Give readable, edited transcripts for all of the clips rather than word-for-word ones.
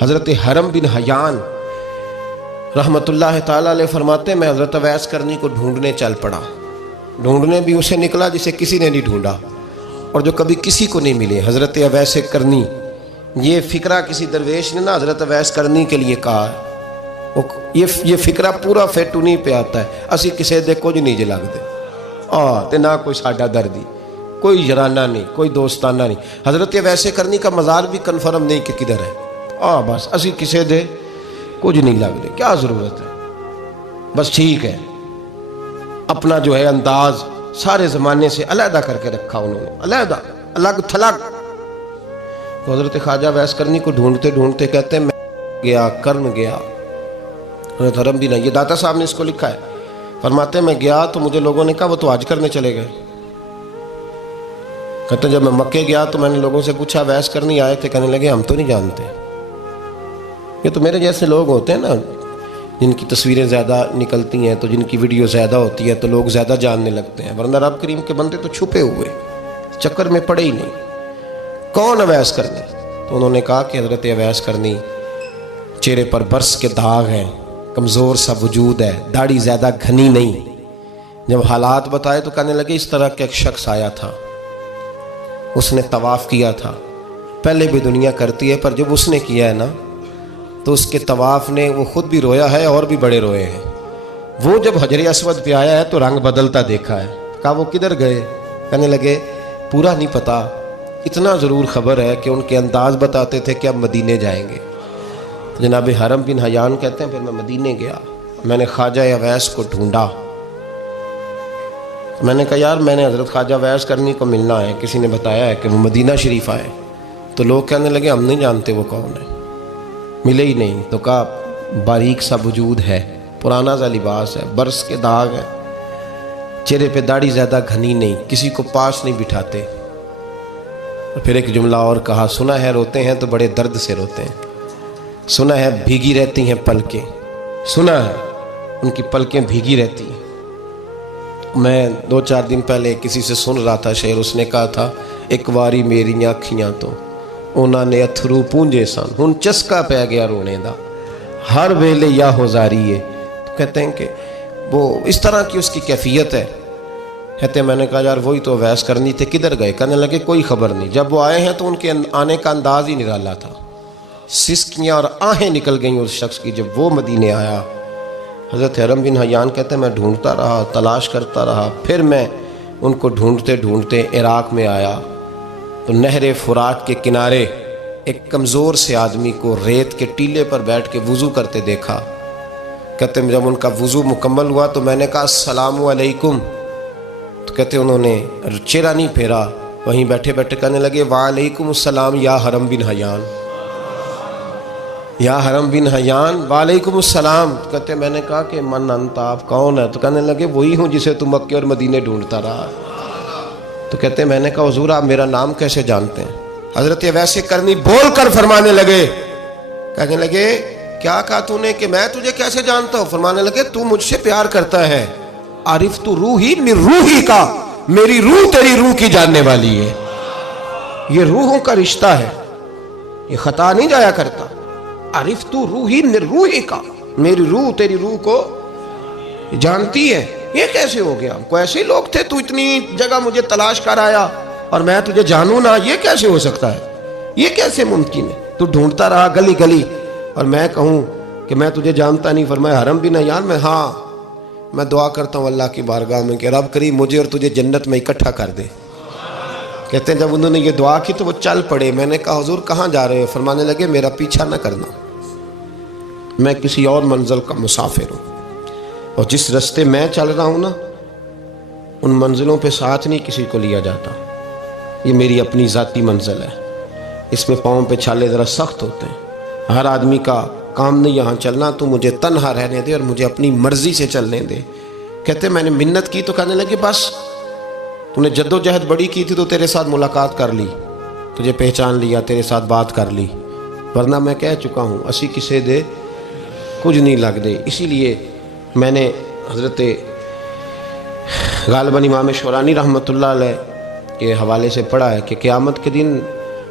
حضرت حرم بن حیان رحمت اللہ تعالیٰ علیہ فرماتے ہیں میں حضرت اویس کرنی کو ڈھونڈنے چل پڑا. ڈھونڈنے بھی اسے نکلا جسے کسی نے نہیں ڈھونڈا اور جو کبھی کسی کو نہیں ملے. حضرت اویس کرنی، یہ فکرہ کسی درویش نے نا حضرت اویس کرنی کے لیے کہا ہے. یہ فکرہ پورا فٹ انہیں پہ آتا ہے. اسی کسی دے کچھ نہیں جلگ دے تے نہ کوئی ساڈا دردی، کوئی جرانہ نہیں، کوئی دوستانہ نہیں. حضرت اویس کرنی کا مزار بھی کنفرم نہیں کہ کدھر ہے. بس اسی کسی دے کچھ نہیں لگ دے. کیا ضرورت ہے؟ بس ٹھیک ہے، اپنا جو ہے انداز سارے زمانے سے علیحدہ کر کے رکھا انہوں نے، علیحدہ، الگ تھلگ. تو حضرت خواجہ اویس کرنی کو ڈھونڈتے ڈھونڈتے کہتے ہیں میں گیا، کرن گیا. حضرت حرم بن، یہ داتا صاحب نے اس کو لکھا ہے. فرماتے ہیں میں گیا تو مجھے لوگوں نے کہا وہ تو حج کرنے چلے گئے. کہتے ہیں جب میں مکے گیا تو میں نے لوگوں سے پوچھا اویس کرنی آئے تھے؟ کہنے لگے ہم تو نہیں جانتے. یہ تو میرے جیسے لوگ ہوتے ہیں نا جن کی تصویریں زیادہ نکلتی ہیں تو جن کی ویڈیو زیادہ ہوتی ہے تو لوگ زیادہ جاننے لگتے ہیں، ورنہ رب کریم کے بندے تو چھپے ہوئے، چکر میں پڑے ہی نہیں. کون اویس کرنی؟ تو انہوں نے کہا کہ حضرت اویس کرنی، چہرے پر برس کے داغ ہیں، کمزور سا وجود ہے، داڑھی زیادہ گھنی نہیں. جب حالات بتائے تو کہنے لگے اس طرح کا ایک شخص آیا تھا، اس نے طواف کیا تھا. پہلے بھی دنیا کرتی ہے پر جب اس نے کیا ہے نا تو اس کے طواف نے وہ خود بھی رویا ہے اور بھی بڑے روئے ہیں. وہ جب حجر اسود پہ آیا ہے تو رنگ بدلتا دیکھا ہے. کہا وہ کدھر گئے؟ کہنے لگے پورا نہیں پتا، اتنا ضرور خبر ہے کہ ان کے انداز بتاتے تھے کہ اب مدینے جائیں گے. جناب حرم بن حیان کہتے ہیں پھر میں مدینے گیا، میں نے خواجہ اویس کو ڈھونڈا. میں نے کہا یار میں نے حضرت خواجہ اویس کرنی کو ملنا ہے، کسی نے بتایا ہے کہ وہ مدینہ شریف آئے. تو لوگ کہنے لگے ہم نہیں جانتے وہ کون ہے. ملے ہی نہیں. تو کہا باریک سا وجود ہے، پرانا سا لباس ہے، برس کے داغ ہے، چہرے پہ داڑھی زیادہ گھنی نہیں، کسی کو پاس نہیں بٹھاتے. پھر ایک جملہ اور کہا، سنا ہے روتے ہیں تو بڑے درد سے روتے ہیں، سنا ہے بھیگی رہتی ہیں پلکیں، سنا ہے ان کی پلکیں بھیگی رہتی ہیں. میں 2-4 دن پہلے کسی سے سن رہا تھا شعر، اس نے کہا تھا ایک واری میریاں اکھیاں تو انہوں نے اتھرو پونجے سن، ہن چسکا پہ گیا رونے دا، ہر ویلے یا ہوزاری ہے. تو کہتے ہیں کہ وہ اس طرح کی اس کی کیفیت ہے. کہتے ہیں میں نے کہا یار وہی تو اویس کرنی تھے، کدھر گئے؟ کہنے لگے کوئی خبر نہیں. جب وہ آئے ہیں تو ان کے آنے کا انداز ہی نرالا تھا، سسکیاں اور آہیں نکل گئیں اس شخص کی جب وہ مدینے آیا. حضرت حرم بن حیان کہتے ہیں میں ڈھونڈتا رہا، تلاش کرتا رہا. پھر میں ان کو ڈھونڈتے ڈھونڈتے عراق میں آیا تو نہر فرات کے کنارے ایک کمزور سے آدمی کو ریت کے ٹیلے پر بیٹھ کے وضو کرتے دیکھا. کہتے ہیں جب ان کا وضو مکمل ہوا تو میں نے کہا السلام علیکم. تو کہتے ہیں انہوں نے چہرہ نہیں پھیرا، وہیں بیٹھے بیٹھے کہنے لگے وعلیکم السلام یا حرم بن حیان، یا حرم بن حیان وعلیکم السلام. کہتے ہیں میں نے کہا کہ من انت، آپ کون ہے؟ تو کہنے لگے وہی ہوں جسے تم مکے اور مدینے ڈھونڈتا رہا. تو کہتے ہیں میں نے کہا حضور آپ میرا نام کیسے جانتے ہیں؟ حضرت اویس کرنی بول کر فرمانے لگے، کہنے لگے کیا کہا تو نے کہ میں تجھے کیسے جانتا ہوں؟ فرمانے لگے تو مجھ سے پیار کرتا ہے، عارف تو روحی من روحی کا، میری روح تیری روح کی جاننے والی ہے. یہ روحوں کا رشتہ ہے، یہ خطا نہیں جایا کرتا. عارف تو روحی من روحی کا، میری روح تیری روح کو جانتی ہے. یہ کیسے ہو گیا؟ کوئی ایسے لوگ تھے تو اتنی جگہ مجھے تلاش کر آیا اور میں تجھے جانوں نہ؟ یہ کیسے ہو سکتا ہے؟ یہ کیسے ممکن ہے؟ تو ڈھونڈتا رہا گلی گلی اور میں کہوں کہ میں تجھے جانتا نہیں. فرمایا حرم بن حیان میں دعا کرتا ہوں اللہ کی بارگاہ میں کہ رب کریم مجھے اور تجھے جنت میں اکٹھا کر دے. کہتے ہیں جب انہوں نے یہ دعا کی تو وہ چل پڑے. میں نے کہا حضور کہاں جا رہے ہو؟ فرمانے لگے میرا پیچھا نہ کرنا، میں کسی اور منزل کا مسافر ہوں، اور جس رستے میں چل رہا ہوں نا ان منزلوں پہ ساتھ نہیں کسی کو لیا جاتا. یہ میری اپنی ذاتی منزل ہے، اس میں پاؤں پہ چھالے ذرا سخت ہوتے ہیں. ہر آدمی کا کام نہیں یہاں چلنا، تو مجھے تنہا رہنے دے اور مجھے اپنی مرضی سے چلنے دے. کہتے میں نے منت کی تو کہنے لگے بس تو نے جد و جہد بڑی کی تھی تو تیرے ساتھ ملاقات کر لی، تجھے پہچان لیا، تیرے ساتھ بات کر لی، ورنہ میں کہہ چکا ہوں اسی کسے دے کچھ نہیں لگ دے. اسی لیے میں نے حضرت غالباً امام شورانی رحمۃ اللہ علیہ کے حوالے سے پڑھا ہے کہ قیامت کے دن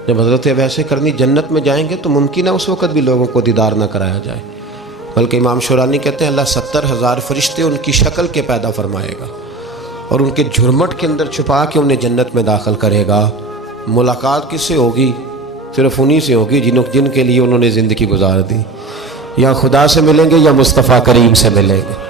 جب حضرت ویسے کرنی جنت میں جائیں گے تو ممکن ہے اس وقت بھی لوگوں کو دیدار نہ کرایا جائے، بلکہ امام شورانی کہتے ہیں اللہ 70,000 فرشتے ان کی شکل کے پیدا فرمائے گا اور ان کے جھرمٹ کے اندر چھپا کے انہیں جنت میں داخل کرے گا۔ ملاقات کس سے ہوگی؟ صرف انہی سے ہوگی جن کے لیے انہوں نے زندگی گزار دی۔ یا خدا سے ملیں گے یا مصطفیٰ کریم سے ملیں گے۔